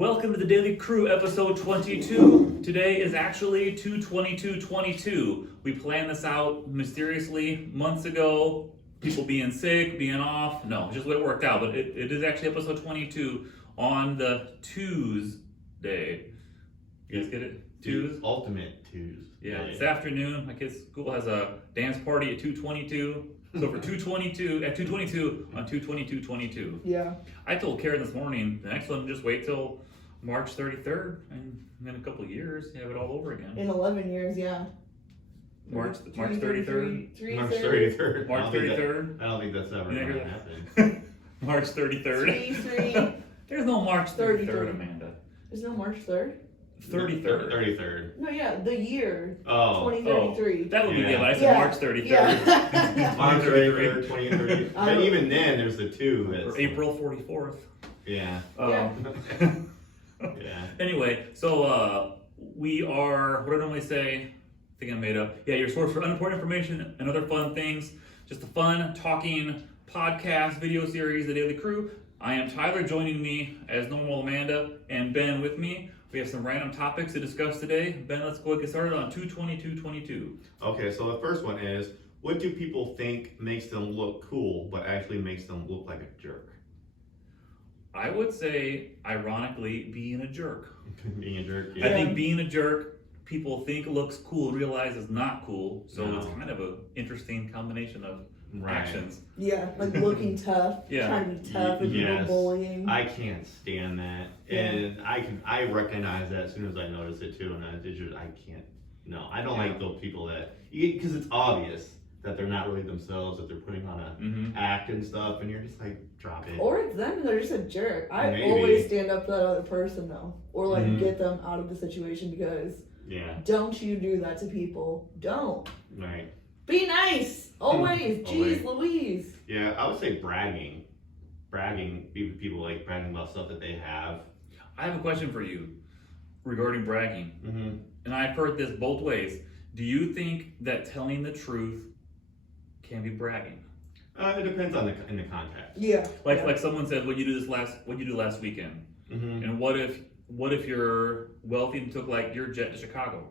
Welcome to the Daily Crew, episode 22. Today is actually 2/22/22. We planned this out mysteriously months ago. People being sick, being off. No, it's just what it worked out. But it is actually episode 22 on the Tuesday. You guys get it? Tuesday? Ultimate Tuesday. Yeah, this afternoon, my kid's school has a dance party at 2:22. So for 2:22 at 2:22 on 2/22/22. Yeah. I told Karen this morning, the next one just wait till March 33rd, and in a couple of years, you have it all over again. In 11 years, yeah. March 33rd. March 33rd. March 33rd. I don't think that's ever You going hear to that? happen. March 33rd. Three. There's no March 33rd, 33rd. Amanda. There's no March 3rd? 33rd. 33rd. No, yeah, the year. Oh. 2033. That would be good, but I said Yeah. March 33rd. Yeah. March 33rd, 2030. But Um, even then, there's the two. That's Or April 44th. Yeah. Yeah. Yeah. Anyway, so we are, what do I normally say? I think I made up. Yeah, your source for unimportant information and other fun things. Just a fun, talking podcast, video series, The Daily Crew. I am Tyler, joining me as normal, Amanda, and Ben with me. We have some random topics to discuss today. Ben, let's go get started on 2/22/22. Okay, so the first one is, what do people think makes them look cool, but actually makes them look like a jerk? I would say, ironically, being a jerk. Being a jerk, I yeah. think being a jerk, people think looks cool, realize is not cool. So No. it's kind of an interesting combination of Right. actions. Yeah, like looking tough, Yeah. trying to be tough, and people Yes. bullying. I can't stand that, and I recognize that as soon as I notice it too, and I can't. No, I don't like those people that, because it's obvious that they're not really themselves, that they're putting on a Mm-hmm. act and stuff, and you're just like, drop it. Or it's them and they're just a jerk. I Maybe. always stand up for that other person though. Or like Mhm. get them out of the situation because Yeah, don't you do that to people. Don't. right. Be nice. Always. Always. Jeez Louise. Yeah, I would say bragging, people like bragging about stuff that they have. I have a question for you regarding bragging. Mm-hmm. And I've heard this both ways. Do you think that telling the truth can be bragging? It depends on in the context. Yeah. Like someone said, what you do last weekend? Mm-hmm. And what if you're wealthy and took like your jet to Chicago?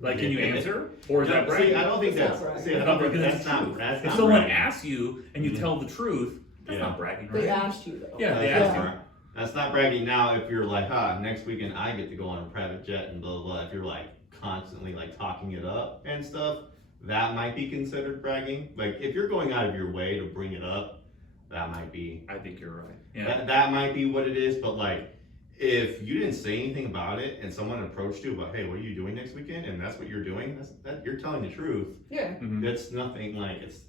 Like, can you answer? Or is that bragging? See, I don't think That's that's. not bragging. See, I That's don't not think bragging, that's that's not. true. That's If not someone bragging. asks you and you Mhm. tell the truth, that's Yeah. not bragging, right? They asked you though. Yeah, they That's asked you. not- That's not bragging. Now, if you're like, next weekend I get to go on a private jet and blah blah blah. If you're like constantly like talking it up and stuff, that might be considered bragging. Like if you're going out of your way to bring it up, that might be. I think you're right. Yeah. That might be what it is. But like, if you didn't say anything about it and someone approached you about, hey, what are you doing next weekend? And that's what you're doing. That you're telling the truth. Yeah. Mhm. It's nothing like it's.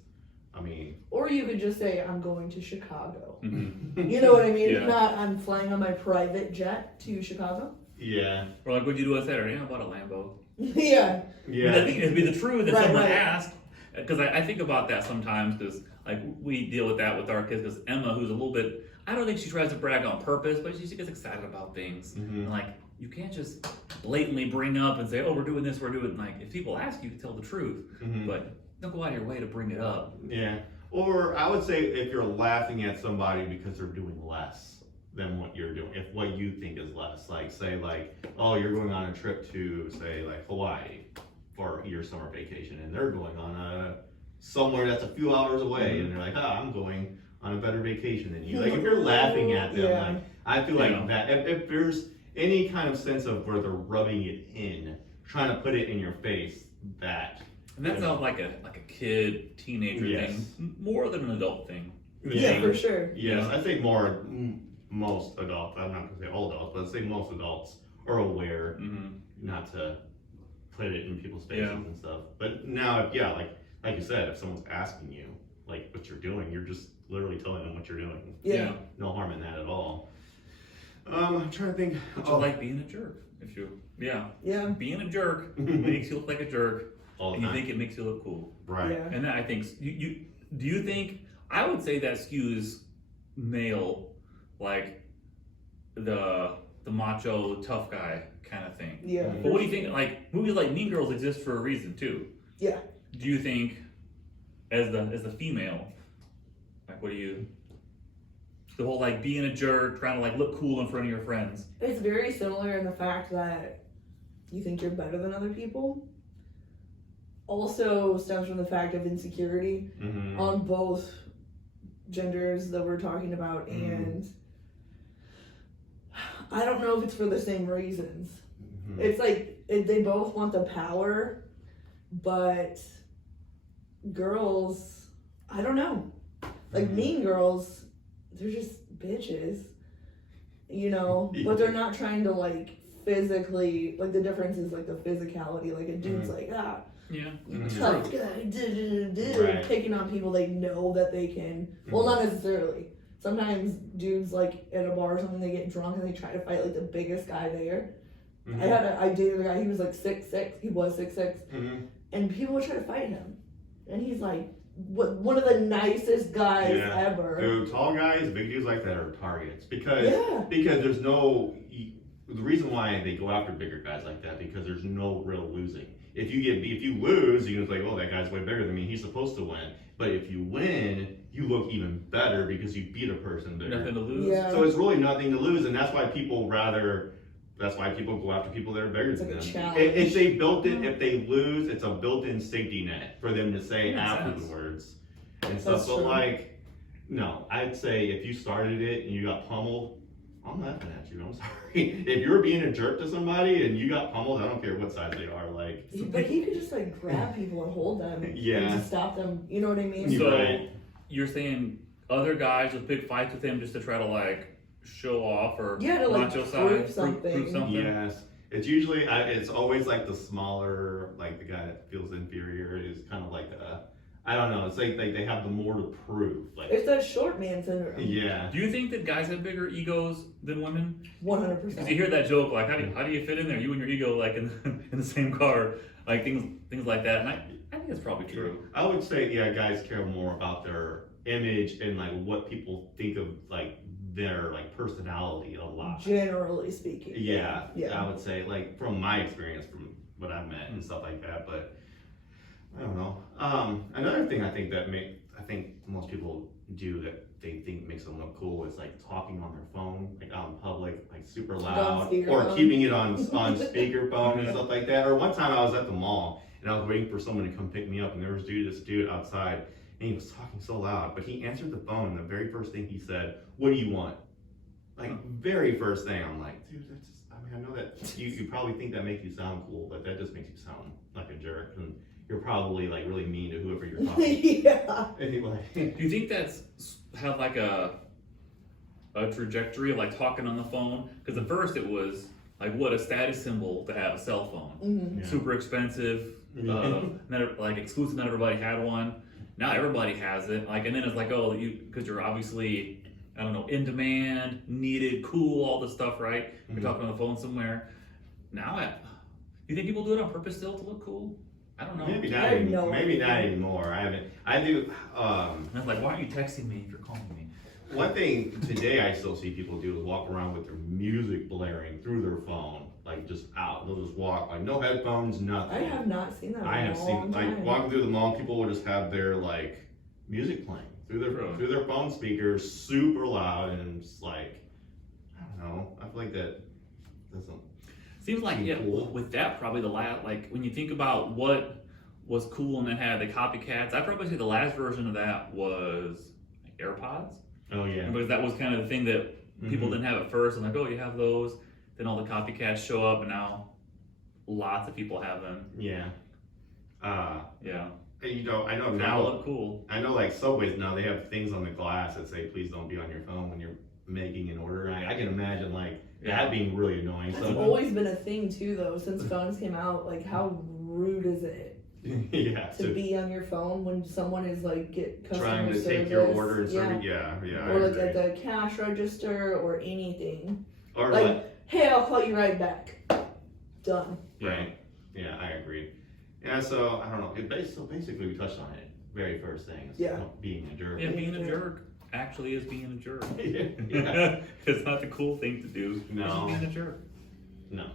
I mean. Or you could just say, I'm going to Chicago. Mhm. You know what I mean? Yeah. Not, I'm flying on my private jet to Chicago. Yeah. Or like, what'd you do on Saturday? I bought a Lambo. Yeah. Yeah. I think it'd be the truth that Right, someone right. asked, because I think about that sometimes, because like we deal with that with our kids. Because Emma, who's a little bit, I don't think she tries to brag on purpose, but she gets excited about things. Mhm. And like, you can't just blatantly bring up and say, oh, we're doing this, we're doing, like, if people ask you, tell the truth, Mhm. but don't go out of your way to bring it up. Yeah. Or I would say if you're laughing at somebody because they're doing less than what you're doing, if what you think is less, like say like, oh, you're going on a trip to say like Hawaii for your summer vacation, and they're going on a somewhere that's a few hours away, and they're like, I'm going on a better vacation than you. Like if you're laughing at them, Yeah. like I feel like Yeah. that if there's any kind of sense of where they're rubbing it in, trying to put it in your face, that. And that's not like a kid, teenager Yes. thing, more than an adult thing. Yeah, for sure. Yes, Yeah. I think most adults, I'm not gonna say all adults, but I'd say most adults are aware Mm-hmm. not to put it in people's faces Yeah. and stuff. But now, like you said, if someone's asking you, like, what you're doing, you're just literally telling them what you're doing. Yeah. No harm in that at all. I'm trying to think. Which is like being a jerk. If you, Yeah. being a jerk makes you look like a jerk, All the and you time. think it makes you look cool. Right. Yeah. And then I think do you think, I would say that skews male, like the macho tough guy kind of thing. Yeah. But what do you think? Like movies like Mean Girls exist for a reason too. Yeah. Do you think, as the female, like what do you? the whole like being a jerk, trying to like look cool in front of your friends. It's very similar in the fact that you think you're better than other people. Also stems from the fact of insecurity on both genders that we're talking about, and I don't know if it's for the same reasons. It's like they both want the power, but girls, I don't know. Like mean girls, they're just bitches, you know, but they're not trying to like physically, like the difference is like the physicality. Like a dude's like, Yeah. tough guy, Right. picking on people they know that they can. Well, not necessarily. Sometimes dudes like at a bar or something, they get drunk and they try to fight like the biggest guy there. I dated a guy, he was like 6'6", he was 6'6", and people would try to fight him, and he's like one of the nicest guys ever. Dude, tall guys, big dudes like that are targets because there's no. The reason why they go after bigger guys like that because there's no real losing. If you lose, you can like, oh, that guy's way bigger than me. He's supposed to win. But if you win, you look even better because you beat a person bigger. Nothing to lose. Yeah. So it's really nothing to lose, and that's why people go after people that are bigger than them. If they built it, if they lose, it's a built-in safety net for them to say afterwards and stuff. But like, no, I'd say if you started it and you got pummeled, I'm laughing at you. I'm sorry. If you're being a jerk to somebody and you got pummeled, I don't care what size they are. Like, but he could just like grab people and hold them, and just stop them. You know what I mean? So you're saying other guys with big fights with him just to try to like show off or to like prove something. Yes, it's usually it's always like the smaller, like the guy that feels inferior is kind of like I don't know. It's like they have the more to prove. Like it's that short man syndrome. Yeah. Do you think that guys have bigger egos than women? 100%. Because you hear that joke like, how do you fit in there? You and your ego like in the same car, like things like that. And I think it's probably true. I would say guys care more about their image and like what people think of like their like personality a lot. Generally speaking. Yeah. I would say like from my experience, from what I've met and stuff like that, but. I don't know. Another thing I think most people do that they think makes them look cool is like talking on their phone, like out in public, like super loud, or keeping it on speakerphone and stuff like that. Or one time I was at the mall and I was waiting for someone to come pick me up, and there was this dude outside, and he was talking so loud, but he answered the phone, and the very first thing he said, "What do you want?" Like very first thing, I'm like, dude, that's just. I mean, I know that you probably think that makes you sound cool, but that just makes you sound like a jerk. And you're probably like really mean to whoever you're talking to. Anyway. Do you think that's have like a trajectory of like talking on the phone? Because at first it was like what a status symbol to have a cell phone. Super expensive, like exclusive. Not everybody had one. Now everybody has it. Like, and then it's like, oh, because you're obviously, I don't know, in demand, needed, cool, all this stuff, right? You're talking on the phone somewhere. Now, do you think people do it on purpose still to look cool? I don't know. Maybe not anymore. I do. I'm like, why aren't you texting me if you're calling me? One thing today I still see people do is walk around with their music blaring through their phone, like just out. They'll just walk, like no headphones, nothing. I have not seen that. I have seen like walking through the mall, people will just have their like music playing through their phone speakers, super loud, and it's like, I don't know. I feel like that doesn't. Seems like cool. With that probably the last, like when you think about what was cool and then had the copycats, I'd probably say the last version of that was like AirPods. Oh yeah. Because that was kind of the thing that people didn't have at first. I'm like, oh, you have those. Then all the copycats show up, and now lots of people have them. Yeah. Yeah. You know, I know They now. look cool. I know, like Subways now, they have things on the glass that say, "Please don't be on your phone when you're making an order." I can imagine like that being really annoying. That's always been a thing too, though. Since phones came out, like how rude is it? To be on your phone when someone is like trying to service, take your order and serve it. Yeah. Or like at the cash register or anything. Or like, hey, I'll call you right back. Done. Right. Yeah, I agree. Yeah, so I don't know. So basically, we touched on it. Very first thing. Being a jerk. Yeah, being a jerk actually is being a jerk. Yeah. It's not the cool thing to do. No. It's being a jerk. No.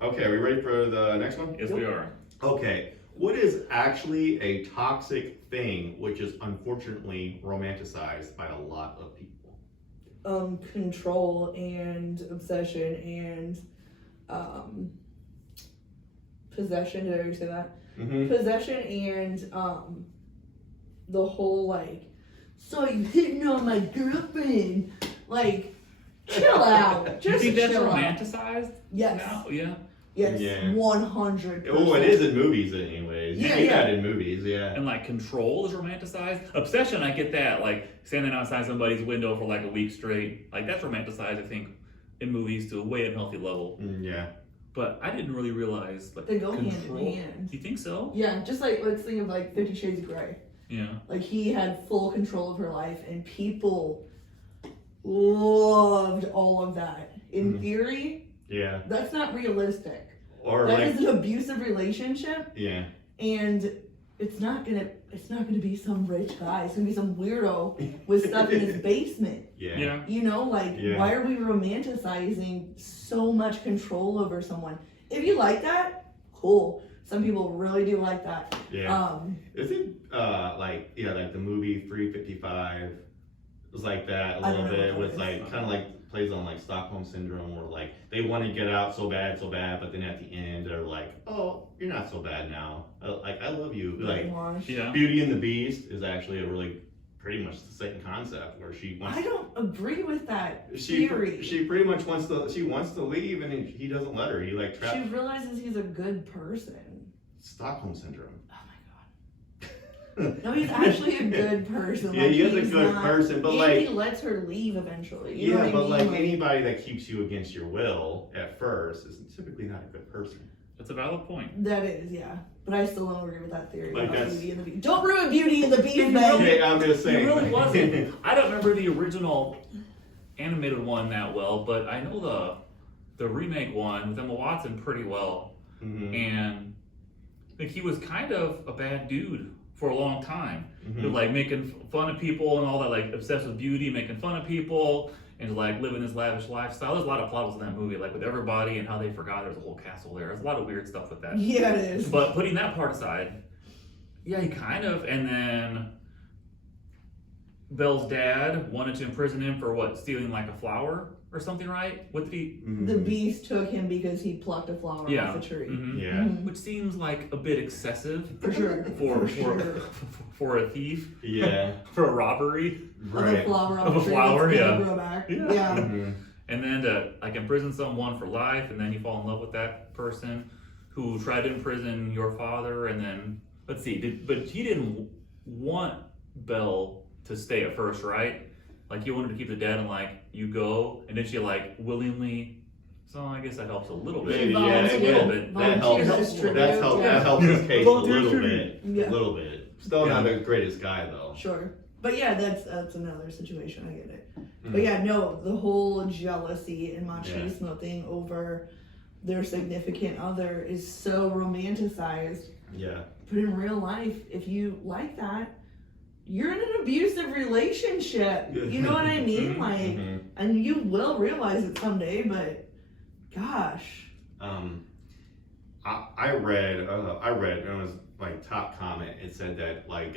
Okay, are we ready for the next one? Yes, we are. Okay. What is actually a toxic thing which is unfortunately romanticized by a lot of people? control and obsession and possession. Did I already say that? Mm-hmm. Possession and the whole like, so you hitting on my girlfriend, like, chill out. Do you Just think that's chill out. romanticized? Yes. Now? Yeah. Yes. Yeah. 100%. Oh, it is in movies, anyways. You Yeah, see yeah. that in movies, yeah. And like control is romanticized. Obsession, I get that. Like standing outside somebody's window for like a week straight. Like that's romanticized, I think, in movies to a way unhealthy level. Yeah. But I didn't really realize like They go hand control. in hand. You think so? Yeah, just like let's think of like 50 Shades of Grey. Yeah. Like he had full control of her life, and people loved all of that. In theory, Yeah. that's not realistic. Or That like, is an abusive relationship, yeah. and it's not gonna be some rich guy. It's gonna be some weirdo with stuff in his basement. Yeah. Yeah. You know, like Yeah. why are we romanticizing so much control over someone? If you like that, cool. Some people really do like that. Yeah. Is it like the movie 355 was like that a I little don't know bit what with that like kind of like plays on like Stockholm syndrome where like they want to get out so bad, but then at the end they're like, oh, you're not so bad now. Like I love you. Like Brainwash. Yeah. Beauty and the Beast is actually a really pretty much the same concept where she wants. I don't agree with that She theory. she pretty much wants to leave and he doesn't let her. He like She trapped realizes he's a good person. Stockholm syndrome. Oh my god. No, he's actually a good person. Yeah, Like, he is a he's good not- person, but and like he lets her leave eventually. You know yeah, what but I mean? like anybody that keeps you against your will at first is typically not a good person. That's a valid point. That is, yeah. But I still don't agree with that theory Like about that's- Beauty and the Beast. Don't ruin Beauty and the Beast, It man. really- Yeah, I'm just It saying. really wasn't. I don't remember the original animated one that well, but I know the remake one with Emma Watson pretty well. Mhm, And like he was kind of a bad dude for a long time. He mhm. was like making fun of people and all that, like obsessed with beauty, making fun of people, and like living this lavish lifestyle. There's a lot of plot holes in that movie, like with everybody and how they forgot there's a whole castle there. There's a lot of weird stuff with that. Yeah, it is. But putting that part aside, yeah, he kind of, and then Belle's dad wanted to imprison him for what, stealing like a flower or something, right? What did he? The Beast took him because he plucked a flower Yeah. off a tree. Mhm. Yeah. Mhm. Which seems like a bit excessive For sure. for sure. for a thief, Yeah. for a robbery, Of a Right. flower off Of a a tree flower, that's gonna yeah. grow back. Yeah. Yeah. Mhm. and then to like imprison someone for life, and then you fall in love with that person who tried to imprison your father, and then let's see, but he didn't want Belle to stay at first, right? Like he wanted to keep the dad and like you go, and then she like willingly. So I guess that helps a little bit. Maybe, yeah, volunteers- yeah, little bit. that volunteers helps. as tribute, That yeah. helps his case a Volunteer little tribute. bit. Yeah. A little bit. Still not the greatest guy though. Sure. But yeah, that's another situation. I get it. Mm. But yeah, no, the whole jealousy and machismo thing over their significant other is so romanticized. Yeah. But in real life, if you like that, you're in an abusive relationship. You know what I mean? Mhm, Like, Mhm. and you will realize it someday, but gosh. I read, and it was like top comment. It said that like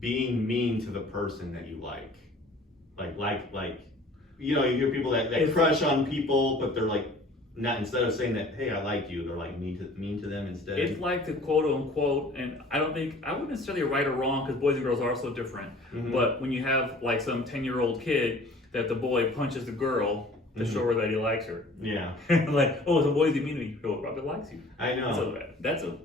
being mean to the person that you like, you know, you hear people that It's- crush on people, but they're like not, instead of saying that, hey, I like you, they're like mean to them instead. It's like the quote unquote, and I wouldn't necessarily right or wrong because boys and girls are so different. Mhm. But when you have like some 10-year-old kid that the boy punches the girl to show her that he likes her, Yeah, like, oh, some boys you mean to me, oh, Robert likes you. I know. So that's a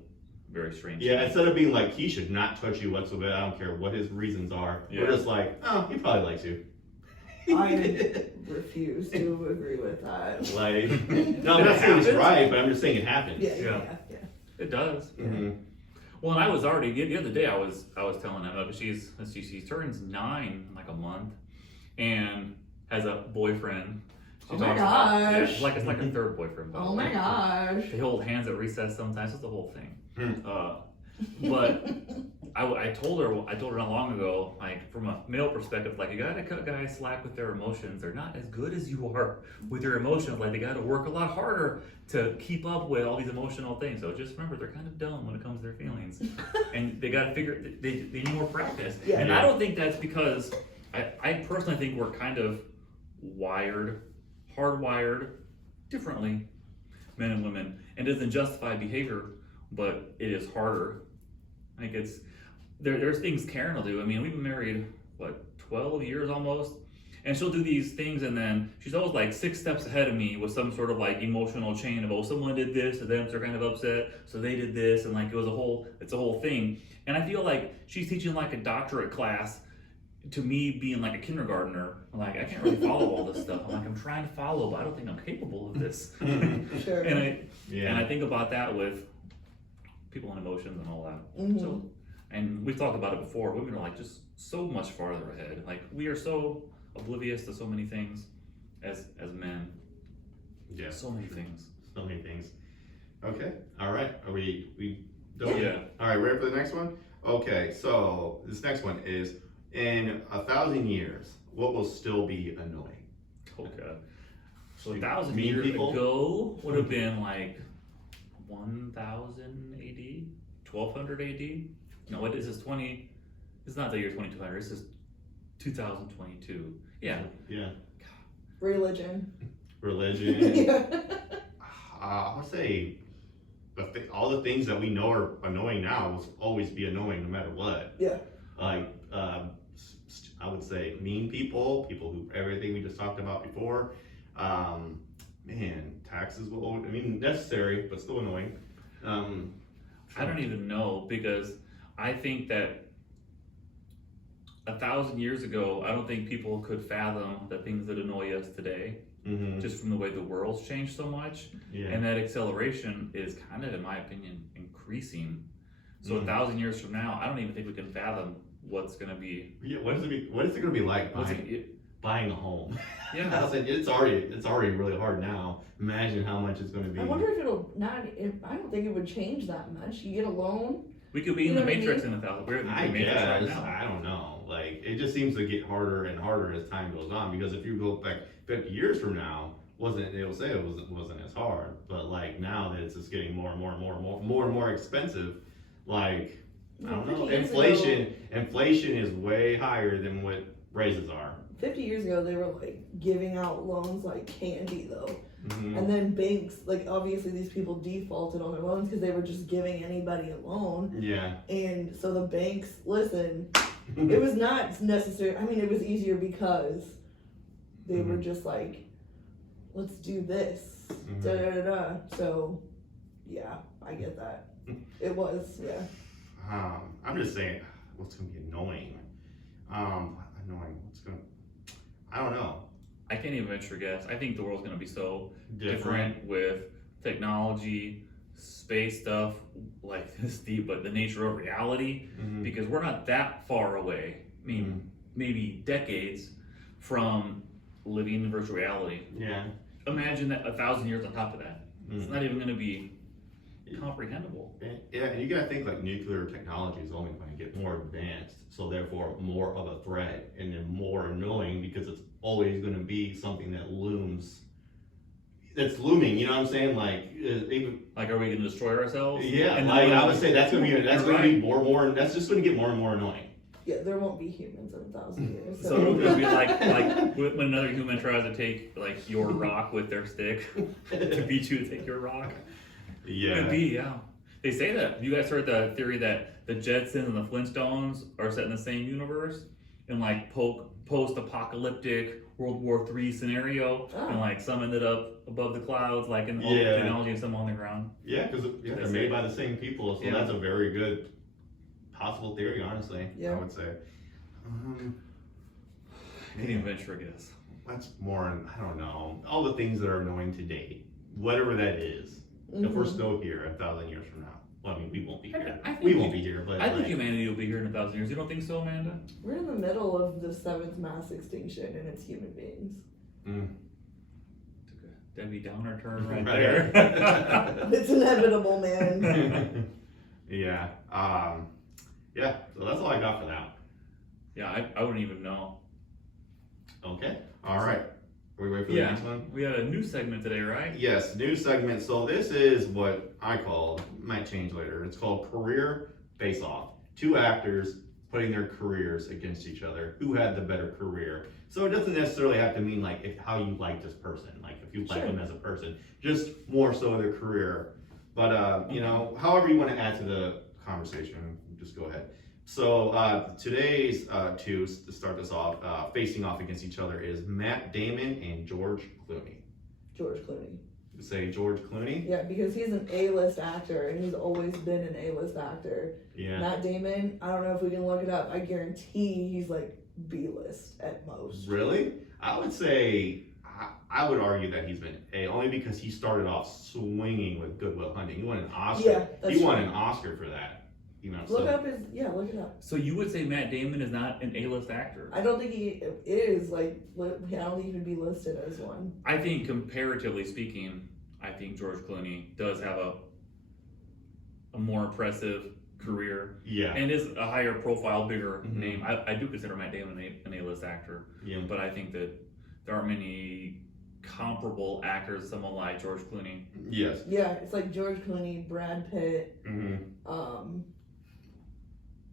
very strange. Yeah, thing. instead of being like, he should not touch you whatsoever, I don't care what his reasons are. Yeah. We're just like, oh, he probably likes you. I refuse to agree with that. Like, no, I'm not saying it's happens. right, but I'm just saying it happens. Yeah. It does. Mhm. Well, and I was already the other day. I was telling Emma, but she turns 9 in like a month, and has a boyfriend. She Oh my talks about- yeah, gosh. it's like her third boyfriend. by the Oh my way. gosh. They hold hands at recess sometimes. It's the whole thing. Hmm. But I told her not long ago, like from a male perspective, like you gotta cut guys slack with their emotions. They're not as good as you are with your emotions. Like they gotta work a lot harder to keep up with all these emotional things. So just remember, they're kind of dumb when it comes to their feelings, and they gotta they need more practice. Yeah. And I don't think that's because I personally think we're kind of hardwired differently, men and women, and doesn't justify behavior, but it is harder. Like there's things Karen will do. I mean, we've been married, 12 years almost? And she'll do these things, and then she's always like 6 steps ahead of me with some sort of like emotional chain of, oh, someone did this, and then they're kind of upset, so they did this, and like it's a whole thing. And I feel like she's teaching like a doctorate class to me being like a kindergartner. I'm like, I can't really follow all this stuff. I'm like, I'm trying to follow, but I don't think I'm capable of this. Sure. And I think about that with people and emotions and all that. Mhm. So, and we've talked about it before. Women are like just so much farther ahead. Like we are so oblivious to so many things as men. Yeah. So many things. So many things. Okay. All right. Are we done? Yeah. All right. Ready for the next one? Okay. So this next one is, in 1,000 years, what will still be annoying? Oh god. So 1,000 Mean years people? ago would have been like 1000 AD, 1200 AD. No, what is this? It's not the year 2200. This is 2022. Yeah. Yeah. Religion. Religion. Yeah. I would say all the things that we know are annoying now will always be annoying no matter what. Yeah. Like, I would say mean people who, everything we just talked about before. Taxes will, I mean, necessary, but still annoying. I don't even know, because I think that 1,000 years ago, I don't think people could fathom the things that annoy us today, just from the way the world's changed so much. Yeah. And that acceleration is kind of, in my opinion, increasing. So 1,000 years from now, I don't even think we can fathom what's going to be. Yeah. What is it going to be like buying a home? Yeah. I was saying, it's already really hard now. Imagine how much it's going to be. I wonder if I don't think it would change that much. You get a loan. We could be in the Matrix in 1,000. We're in the I Matrix right guess. now. I don't know. Like, it just seems to get harder and harder as time goes on. Because if you go back 50 years from now, they'll say it wasn't as hard. But like now that it's just getting more and more expensive. Like, I don't know. Inflation is way higher than what raises are. 50 years ago, they were like giving out loans like candy, though. Mm-hmm. And then banks, like obviously these people defaulted on their loans because they were just giving anybody a loan. Yeah. And so the banks, listen, it was not necessary. I mean, it was easier because they were just like, let's do this. Da da da da. So, yeah, I get that. It was, yeah. I'm just saying, what's going to be annoying? Annoying. I don't know. I can't even venture a guess. I think the world's going to be so different with technology, space stuff, like this deep, but the nature of reality, because we're not that far away. I mean, maybe decades from living in virtual reality. Yeah. Imagine that 1,000 years on top of that. It's not even going to be comprehensible. Yeah, and you gotta think like nuclear technology is only going to get more advanced, so therefore more of a threat and then more annoying because it's always going to be something that's looming. You know what I'm saying? Like even like, are we going to destroy ourselves? Yeah, and like I would say that's going to be more. That's just going to get more and more annoying. Yeah, there won't be humans in 1,000 years. So it'll be like when another human tries to take like your rock with their stick to beat you to take your rock. Yeah. Could be, yeah. They say that. You guys heard the theory that the Jetsons and the Flintstones are set in the same universe in like post-apocalyptic World War III scenario, and like some ended up above the clouds, like in all the technology, and some on the ground. Yeah, because they're made by the same people, so that's a very good possible theory, honestly. Yeah. I would say. I can't even venture a guess. That's more, I don't know, all the things that are annoying today, whatever that is. If we're still here 1,000 years from now, well, I mean, we won't be here. We won't be here, but I think humanity will be here in 1,000 years. You don't think so, Amanda? We're in the middle of the 7th mass extinction, and it's human beings. Took a Debbie Downer turn right Right. there. It's inevitable, man. Yeah. Yeah. So that's all I got for now. Yeah, I wouldn't even know. Okay. All right. Are we ready for the next one? We had a new segment today, right? Yes, new segment. So this is what I called, might change later. It's called Career Face Off. 2 actors putting their careers against each other. Who had the better career? So it doesn't necessarily have to mean like how you like this person, like if you like them as a person, just more so their career. But you know, however you want to add to the conversation, just go ahead. So today's two, to start this off, facing off against each other is Matt Damon and George Clooney. George Clooney. You say George Clooney? Yeah, because he's an A-list actor, and he's always been an A-list actor. Yeah. Matt Damon, I don't know if we can look it up. I guarantee he's like B-list at most. Really? I would say, I would argue that he's been A, only because he started off swinging with Good Will Hunting. He won an Oscar. Yeah, that's he won true. an Oscar for that. You know, Look it up. So you would say Matt Damon is not an A-list actor? I don't think he is, like, I don't think he would be listed as one. I think comparatively speaking, I think George Clooney does have a more impressive career. Yeah. And is a higher profile, bigger Mhm. name. I do consider Matt Damon an A-list actor, Yeah. but I think that there aren't many comparable actors to someone like George Clooney. Yes. Yeah, it's like George Clooney, Brad Pitt,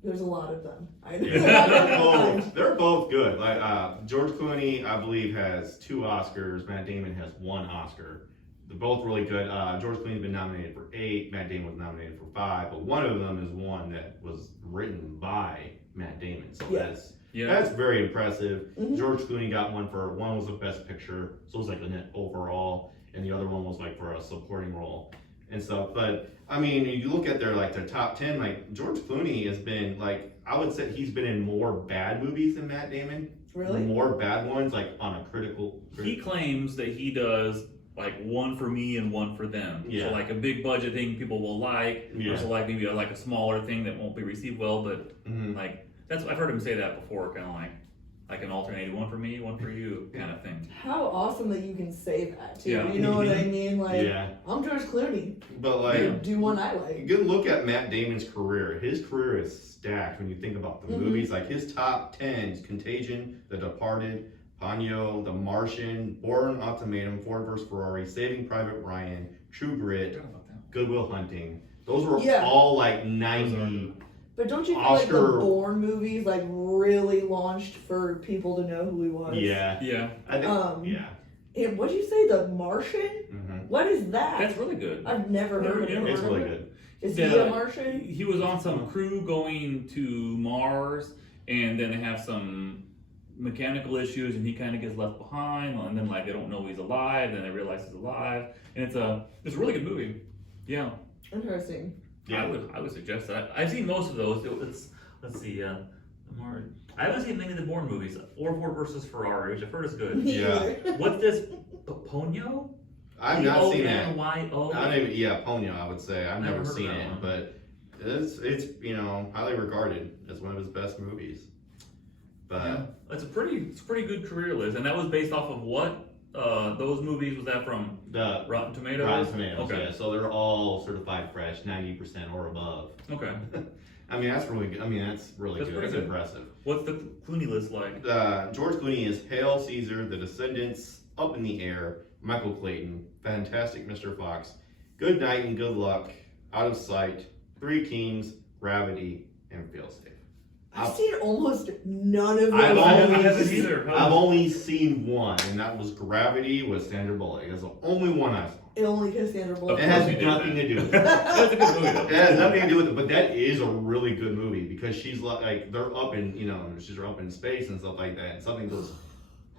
there's a lot of them. They're both good. Like George Clooney, I believe, has 2 Oscars. Matt Damon has 1 Oscar. They're both really good. George Clooney's been nominated for 8. Matt Damon was nominated for 5. But one of them is one that was written by Matt Damon. So that's very impressive. Mhm. George Clooney got one was the best picture, so it was like a net overall, and the other one was like for a supporting role and stuff. But I mean, you look at their top 10, like George Clooney has been like, I would say he's been in more bad movies than Matt Damon. Really? More bad ones, like on a critical. He claims that he does like one for me and one for them. Yeah. So like a big budget thing people will like, Yeah. versus like maybe a smaller thing that won't be received well, but Mhm. like I've heard him say that before, kind of like an alternating one for me, one for you kind of thing. How awesome that you can say that too. Yeah. You know what I mean? Like, Yeah. I'm George Clooney. But like, Do one I like. good look at Matt Damon's career. His career is stacked when you think about the Mhm. movies. Like his top 10 is Contagion, The Departed, Ponyo, The Martian, Bourne Ultimatum, Ford vs. Ferrari, Saving Private Ryan, True I Grit, forgot about that. Good Will Hunting. Those were Yeah. all like 90. But don't you feel like the Oscar- Bourne movies like really launched for people to know who he was? Yeah. Yeah, I think, yeah. And what'd you say, The Martian? Mhm. What is that? that's really good. I've never heard of it. It's really good. Is he Yeah. a Martian? He was on some crew going to Mars, and then they have some mechanical issues, and he kind of gets left behind, and then like they don't know he's alive, then they realize he's alive, and it's a really good movie. Yeah, Interesting. Yeah. I would suggest that. I've seen most of those. Let's see, I haven't seen many of the Bourne movies, or Ford versus Ferrari, which I've heard is good. Me Yeah. either. What's this, Ponyo? I've not seen that. P-O-N-Y-O? I don't even, yeah, Ponyo, I would say. I've Never never heard of seen that it, one. but it's highly regarded as one of his best movies. But Yeah, it's a pretty good career list, and that was based off of what? Those movies, was that from the Rotten Tomatoes? Rotten Tomatoes, Okay. yeah, so they're all certified fresh, 90% or above. Okay. I mean, that's really good. I mean, that's really That's good. pretty That's good. impressive. What's the Clooney list like? George Clooney is Hail Caesar, The Descendants, Up in the Air, Michael Clayton, Fantastic Mr. Fox, Good Night and Good Luck, Out of Sight, Three Kings, Gravity, and Failsafe. I've seen almost none of those. I've I only- haven't either. I've only seen one, and that was Gravity with Sandra Bullock. That's the only one I saw. It only because Sandra Bullock. It has course you did nothing that. to do with it. That's a good movie though. It has nothing to do with it, but that is a really good movie because she's like they're up in she's up in space and stuff like that, and something goes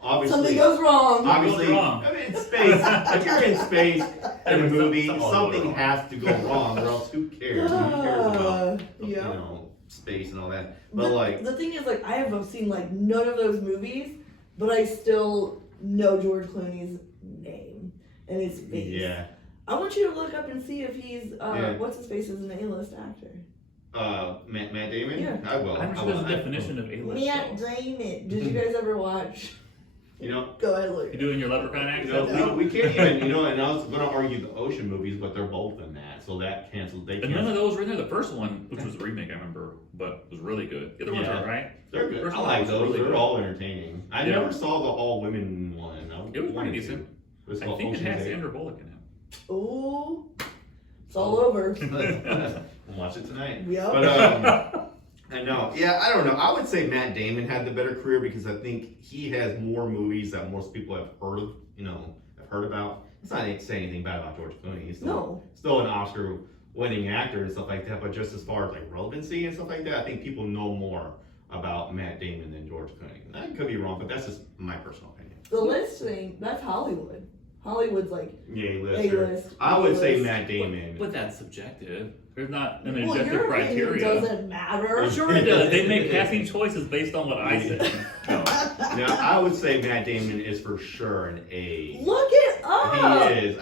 obviously Something goes wrong. obviously goes wrong. I mean in space. If you're in space in a movie, Something something wrong. has to go wrong, or else who cares? Who cares about Yeah. space and all that? But like the thing is, like, I have seen like none of those movies, but I still know George Clooney's name and his face. yeah, I want you to look up and see if he's Yeah. what's his face is an A-list actor. Matt Damon. Yeah. I will. I'm I sure will. there's a definition of A-list. Matt though. Damon. Did you guys ever watch? You know. Go ahead, look. You doing your leprechaun accent? We can't even, and I was going to argue the ocean movies, but they're both in that, so that cancels. They And none of cancel. those were in there. The first one, which was a remake, I remember, but was really good. The other ones Yeah. are alright. They're good. First I one like was those. really They're good. all entertaining. I Yeah. never saw the all women one. It was pretty wanted to. decent. It was I called think it Ocean's has 8. Sandra Bullock in Ooh, it's all over. We'll watch it tonight. Yep. But I know. Yeah, I don't know. I would say Matt Damon had the better career because I think he has more movies that most people have heard of, have heard about. It's not saying anything bad about George Clooney. He's still an Oscar-winning actor and stuff like that. But just as far as like relevancy and stuff like that, I think people know more about Matt Damon than George Clooney. I could be wrong, but that's just my personal opinion. The list thing, that's Hollywood. Hollywood's like A-list. I would say Matt Damon. But that's subjective. There's not an well, objective your criteria. opinion doesn't matter. Sure it does. They make casting choices based on what I said. No. Now, I would say Matt Damon is for sure an A. Look it up. He is.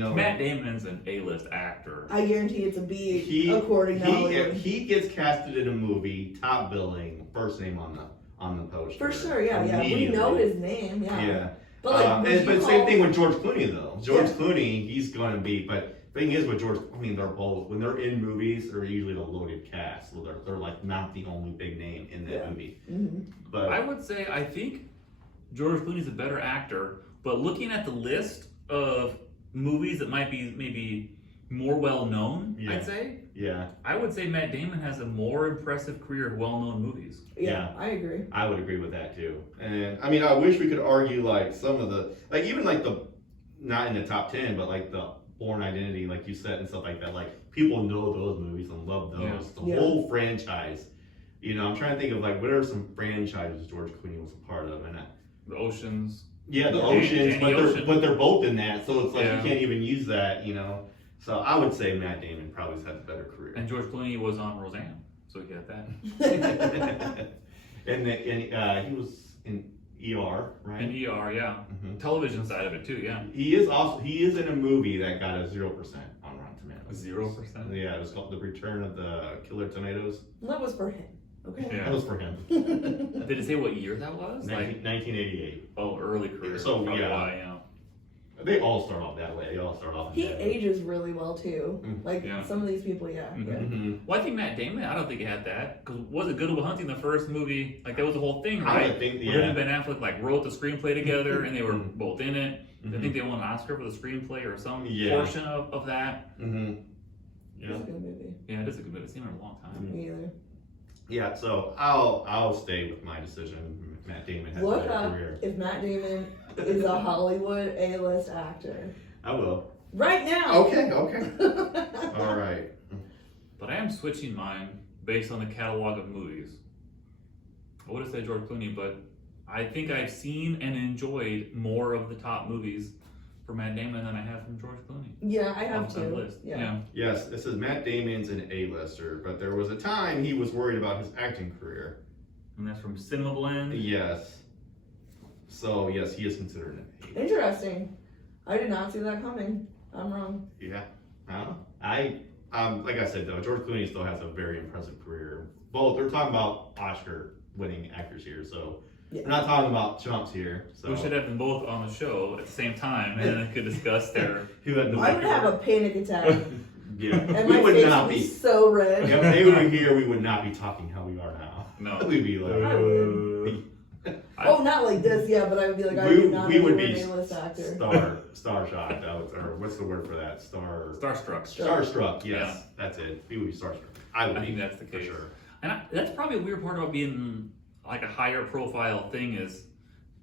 Matt Damon's an A-list actor. I guarantee it's a B according to Hollywood. If he gets casted in a movie, top billing, first name on the poster. For sure, yeah. We know his name, Yeah. But but same thing with George Clooney though. George Clooney, he's gonna be. But thing is with George, they're both when they're in movies, they're usually the loaded cast. So they're like not the only big name in that movie. Mm-hmm. But I would say I think George Clooney's a better actor. But looking at the list of movies that might be maybe more well known, I'd say. Yeah. I would say Matt Damon has a more impressive career of well-known movies. Yeah, I agree. I would agree with that too. And I wish we could argue like some of the even like the not in the top 10, but like the Born Identity, like you said, and stuff like that. Like people know those movies and love those. The whole franchise. I'm trying to think of like what are some franchises George Clooney was a part of, and The Oceans. Yeah, the Oceans, but they're both in that, so it's like you can't even use that, So I would say Matt Damon probably has had a better career. And George Clooney was on Roseanne, so he got that. and he was in ER, right? In ER, yeah. Mm-hmm. Television side of it too, yeah. He is in a movie that got a 0% on Rotten Tomatoes. 0%? Yeah, it was called The Return of the Killer Tomatoes. That was for him. Okay. Yeah. That was for him. Did it say what year that was? 1988. Oh, early career. So yeah. They all start off that way. They all start off. He ages really well too. Like some of these people, Well, I think Matt Damon. I don't think he had that because wasn't Good Will Hunting the first movie? Like that was the whole thing, right? I think Him and Ben Affleck wrote the screenplay together, and they were both in it. I think they won an Oscar for the screenplay or some portion of that. Mm-hmm. It's a good movie. Yeah, it is a good movie. I've seen it in a long time. Me either. Yeah, so I'll stay with my decision. Matt Damon has a better career. If Matt Damon is a Hollywood A-list actor. I will. Right now. Okay. All right. But I am switching mine based on the catalog of movies. I would have said George Clooney, but I think I've seen and enjoyed more of the top movies for Matt Damon than I have from George Clooney. Yeah, I have Off that to. list. Yeah. Yes, this is Matt Damon's an A-lister, but there was a time he was worried about his acting career. And that's from Cinema Blend. Yes. So yes, he is considered an A. Interesting. I did not see that coming. I'm wrong. Yeah. I don't know. Like I said though, George Clooney still has a very impressive career. Both we're talking about Oscar-winning actors here, so we're not talking about chumps here. So We should have them both on the show at the same time, and then I could discuss their. I would have a panic attack. Yeah. And we my would face not would be so red. If they were here, we would not be talking how we are now. No. We'd be like, I would. Oh, not like this, yeah, but I would be like, I do not we would know be an A-list actor. star shocked, or what's the word for that? Starstruck. Starstruck, yes, that's it. We would be starstruck. I think that's the case. For sure. And that's probably a weird part about being like a higher profile thing is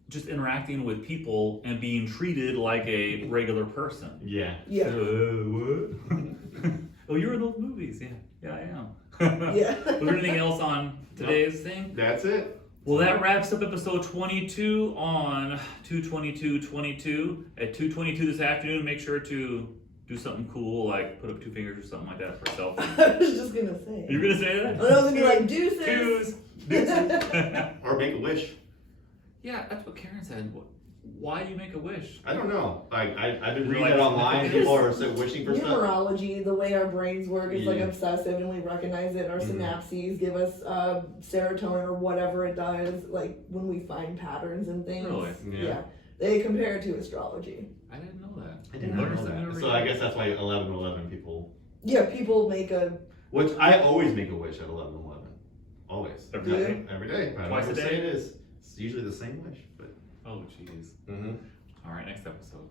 just interacting with people and being treated like a regular person. Yeah. Yeah. What? Oh, you're in those movies. Yeah, I am. Yeah. Was there anything else on today's thing? That's it. Well, that wraps up episode 22 on 2/22/22. At 2:22 this afternoon, make sure to do something cool, like put up 2 fingers or something like that for a selfie. I was just gonna say. You're gonna say that? I was gonna be like, deuces. Or make a wish. Yeah, that's what Karen said. Why do you make a wish? I don't know. I've been reading it online. People are wishing for stuff. Numerology, the way our brains work, is like obsessive, and we recognize it. Our synapses give us serotonin or whatever it does. Like when we find patterns and things. Really? Yeah. They compare it to astrology. I didn't know that. I didn't know that. So I guess that's why 11/11 people. Yeah, people make a. Which I always make a wish at 11/11. Always. Every day? Every day. Twice a day? Say it is. It's usually the same wish, but. Oh, jeez. Mm-hmm. All right, next episode.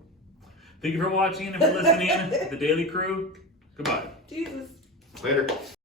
Thank you for watching and for listening. The Daily Crew. Goodbye. Jesus. Later.